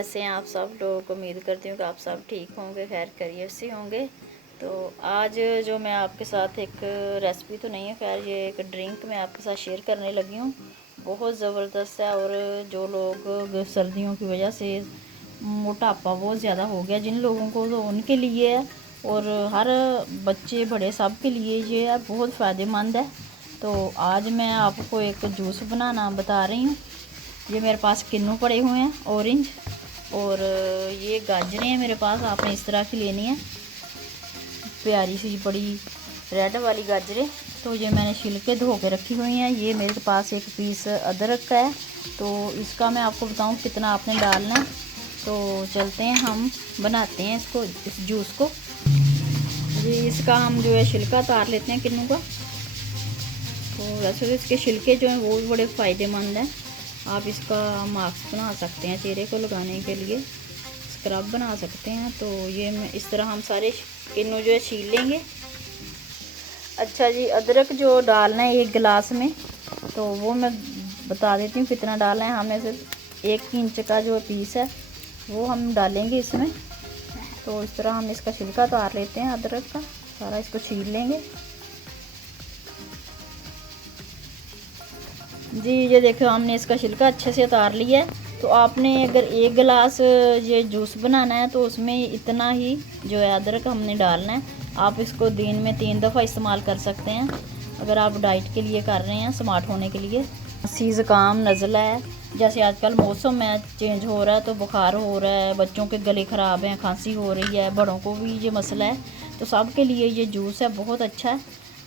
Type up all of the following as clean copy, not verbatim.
कैसे हैं आप सब लोग। उम्मीद करती हूँ कि आप सब ठीक होंगे, खैर खैरियत से होंगे। तो आज जो मैं आपके साथ एक रेसिपी तो नहीं है, खैर ये एक ड्रिंक मैं आपके साथ शेयर करने लगी हूँ। बहुत ज़बरदस्त है। और जो लोग सर्दियों की वजह से मोटापा बहुत ज़्यादा हो गया जिन लोगों को, तो उनके लिए है। और हर बच्चे बड़े सब के लिए ये है, बहुत फ़ायदेमंद है। तो आज मैं आपको एक जूस बनाना बता रही हूँ। ये मेरे पास किन्नू पड़े हुए हैं ऑरेंज, और ये गाजरें हैं मेरे पास। आपने इस तरह की लेनी है, प्यारी सी बड़ी रेड वाली गाजरें। तो ये मैंने छिलके धो के रखी हुई हैं। ये मेरे पास एक पीस अदरक का है, तो इसका मैं आपको बताऊं कितना आपने डालना है। तो चलते हैं, हम बनाते हैं इसको, इस जूस को। ये इसका हम जो है छिलका उतार लेते हैं किन्नू का। तो वैसे तो इसके छिलके जो हैं वो भी बड़े फ़ायदेमंद हैं। आप इसका मास्क बना सकते हैं चेहरे को लगाने के लिए, स्क्रब बना सकते हैं। तो ये मैं इस तरह हम सारे किन्नू जो है छील लेंगे। अच्छा जी, अदरक जो डालना है एक गिलास में, तो वो मैं बता देती हूँ कितना डालना है। हमें सिर्फ 1 इंच का जो पीस है वो हम डालेंगे इसमें। तो इस तरह हम इसका छिलका उतार लेते हैं अदरक का, सारा इसको छील लेंगे। जी ये देखो, हमने इसका छिलका अच्छे से उतार लिया है। तो आपने अगर 1 गिलास ये जूस बनाना है तो उसमें इतना ही जो है अदरक हमने डालना है। आप इसको दिन में 3 दफ़ा इस्तेमाल कर सकते हैं अगर आप डाइट के लिए कर रहे हैं, स्मार्ट होने के लिए। खांसी ज़ुकाम नज़ला है, जैसे आजकल मौसम में चेंज हो रहा है तो बुखार हो रहा है, बच्चों के गले ख़राब हैं, खांसी हो रही है, बड़ों को भी ये मसला है। तो सब के लिए ये जूस है बहुत अच्छा है।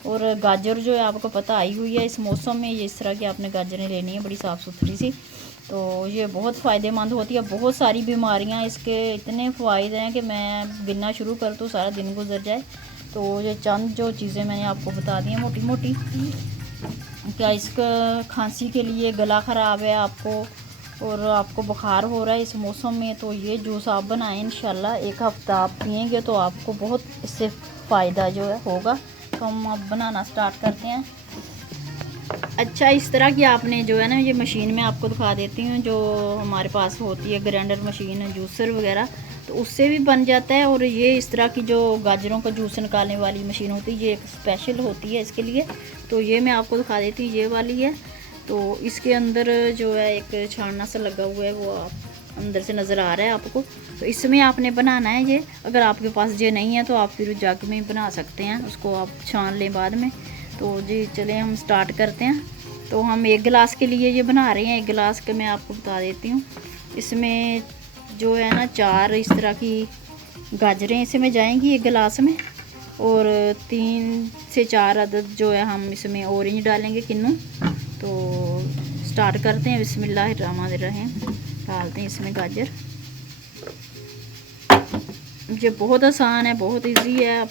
और गाजर जो है आपको पता आई हुई है, इस मौसम में ये इस तरह की आपने गाजरें लेनी है, बड़ी साफ़ सुथरी सी। तो ये बहुत फ़ायदेमंद होती है, बहुत सारी बीमारियां इसके इतने फ़ायदे हैं कि मैं गिनना शुरू कर तो सारा दिन गुजर जाए। तो ये चंद जो चीज़ें मैंने आपको बता दी हैं मोटी मोटी। क्या इसका खांसी के लिए, गला ख़राब है आपको और आपको बुखार हो रहा है इस मौसम में, तो ये जूस आप बनाएं। इंशाल्लाह 1 हफ़्ता आप पिएंगे तो आपको बहुत इससे फ़ायदा जो है होगा। तो हम अब बनाना स्टार्ट करते हैं। अच्छा, इस तरह की आपने जो है ना, ये मशीन में आपको दिखा देती हूँ जो हमारे पास होती है, ग्राइंडर मशीन, जूसर वगैरह, तो उससे भी बन जाता है। और ये इस तरह की जो गाजरों का जूस निकालने वाली मशीन होती है, ये एक स्पेशल होती है इसके लिए। तो ये मैं आपको दिखा देती हूँ, ये वाली है। तो इसके अंदर जो है एक छानना सा लगा हुआ है, वो आप अंदर से नज़र आ रहा है आपको। तो इसमें आपने बनाना है ये। अगर आपके पास ये नहीं है तो आप फिर जग में बना सकते हैं, उसको आप छान लें बाद में। तो जी चलें हम स्टार्ट करते हैं। तो हम 1 गिलास के लिए ये बना रहे हैं। 1 गिलास के मैं आपको बता देती हूँ, इसमें जो है ना 4 इस तरह की गाजरें इसमें जाएंगी 1 गिलास में। और 3 से 4 अदद जो है हम इसमें ऑरेंज डालेंगे, किन्नू। तो स्टार्ट करते हैं, बिस्मिल्लाहिर्रहमानिर्रहीम। डालते हैं इसमें गाजर। ये बहुत आसान है, बहुत इजी है,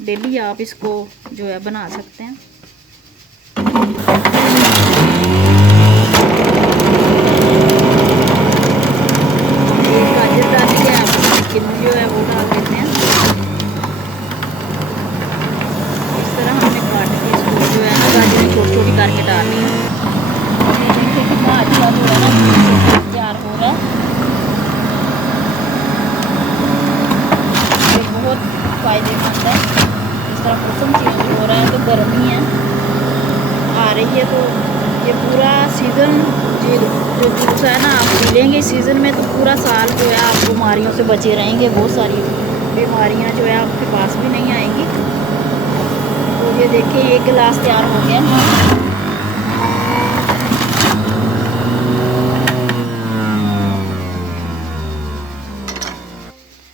डेली आप इसको जो है बना सकते हैं। एक गाजर डाल दिया, किन्नू जो है वो डाल देते हैं। इस तरह हमने काट के इसको जो है ना गाजरें छोटी छोटी करके डालनी है। देखिए कितना अच्छा जो है ना तैयार हो रहा है। ये बहुत फ़ायदेमंद है। इस तरह मौसम चेंज हो रहा है तो गर्मी है आ रही है, तो ये पूरा सीज़न जो जूस है ना आप पी लेंगे इस सीज़न में, तो पूरा साल जो है आप बीमारियों से बचे रहेंगे। बहुत सारी बीमारियां जो है आपके पास भी नहीं आएंगी। तो ये देखिए 1 गिलास तैयार हो गया।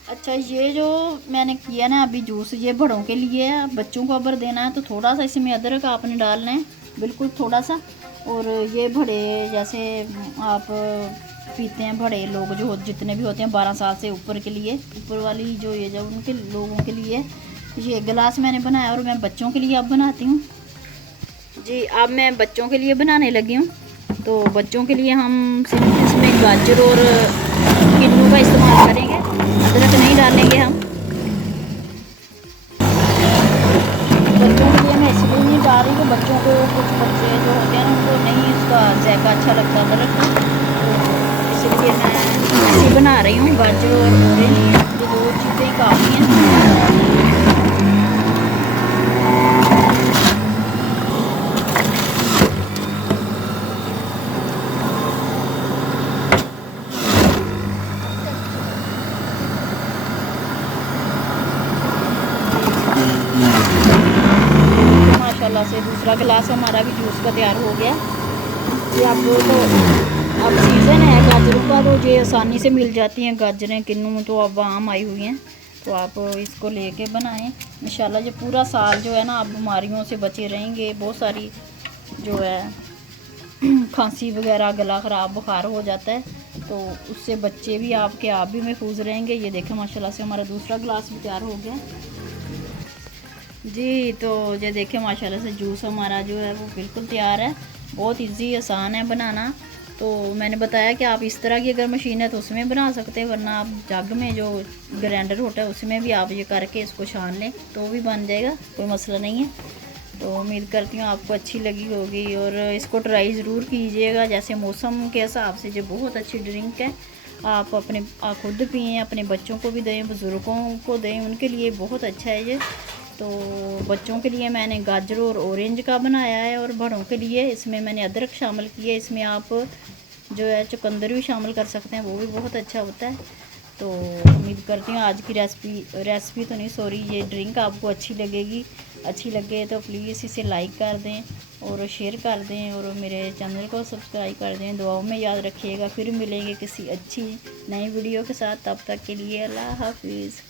अच्छा, ये जो मैंने किया ना अभी जूस, ये बड़ों के लिए है। बच्चों को अगर देना है तो थोड़ा सा इसमें अदरक आपने डालना है, बिल्कुल थोड़ा सा। और ये बड़े जैसे आप पीते हैं, बड़े लोग जो जितने भी होते हैं 12 साल से ऊपर के लिए, ऊपर वाली जो ये जो उनके लोगों के लिए ये 1 गिलास मैंने बनाया। और मैं बच्चों के लिए अब बनाती हूँ जी। अब मैं बच्चों के लिए बनाने लगी हूँ। तो बच्चों के लिए हम सिर्फ इसमें गाजर और किन्नू का इस्तेमाल करेंगे, अदरक नहीं डालेंगे हम। बच्चों के लिए मैं इसलिए नहीं डाल रही कि बच्चों को, कुछ बच्चे जो होते हैं उनको नहीं इसका जायका अच्छा लगता अदरक का, तो इसीलिए मैं ऐसे बना रही हूँ। गाजर और ऑरेंज ये 2 चीज़ें काफ़ी हैं। माशाल्लाह से दूसरा गिलास हमारा भी जूस का तैयार हो गया। ये अब तो अब सीज़न है गाजरों का, तो ये आसानी से मिल जाती हैं गाजरें, किन्नू तो अब आम आई हुई हैं, तो आप इसको लेके बनाएं इंशाल्लाह। ये पूरा साल जो है ना आप बीमारियों से बचे रहेंगे। बहुत सारी जो है खांसी वगैरह, गला ख़राब, बुखार हो जाता है, तो उससे बच्चे भी आपके, आप भी महफूज रहेंगे। ये देखें माशाल्लाह से हमारा दूसरा गिलास भी तैयार हो गया जी। तो ये देखें माशाल्लाह से जूस हमारा जो है वो बिल्कुल तैयार है। बहुत इजी आसान है बनाना। तो मैंने बताया कि आप इस तरह की अगर मशीन है तो उसमें बना सकते हैं, वरना आप जग में जो ग्राइंडर होता है उसमें भी आप ये करके इसको छान लें तो भी बन जाएगा, कोई मसला नहीं है। तो उम्मीद करती हूँ आपको अच्छी लगी होगी और इसको ट्राई ज़रूर कीजिएगा। जैसे मौसम के हिसाब से जो बहुत अच्छी ड्रिंक है, आप खुद पिएँ, अपने बच्चों को भी दें, बुज़ुर्गों को दें, उनके लिए बहुत अच्छा है ये। तो बच्चों के लिए मैंने गाजर और ऑरेंज का बनाया है, और बड़ों के लिए इसमें मैंने अदरक शामिल किया है। इसमें आप जो है चुकंदर भी शामिल कर सकते हैं, वो भी बहुत अच्छा होता है। तो उम्मीद करती हूँ आज की रेसिपी तो नहीं, सॉरी, ये ड्रिंक आपको अच्छी लगेगी। अच्छी लगे तो प्लीज़ इसे लाइक कर दें और शेयर कर दें, और मेरे चैनल को सब्सक्राइब कर दें। दुआओं में याद रखिएगा। फिर मिलेंगे किसी अच्छी नई वीडियो के साथ, तब तक के लिए अल्लाह हाफिज़।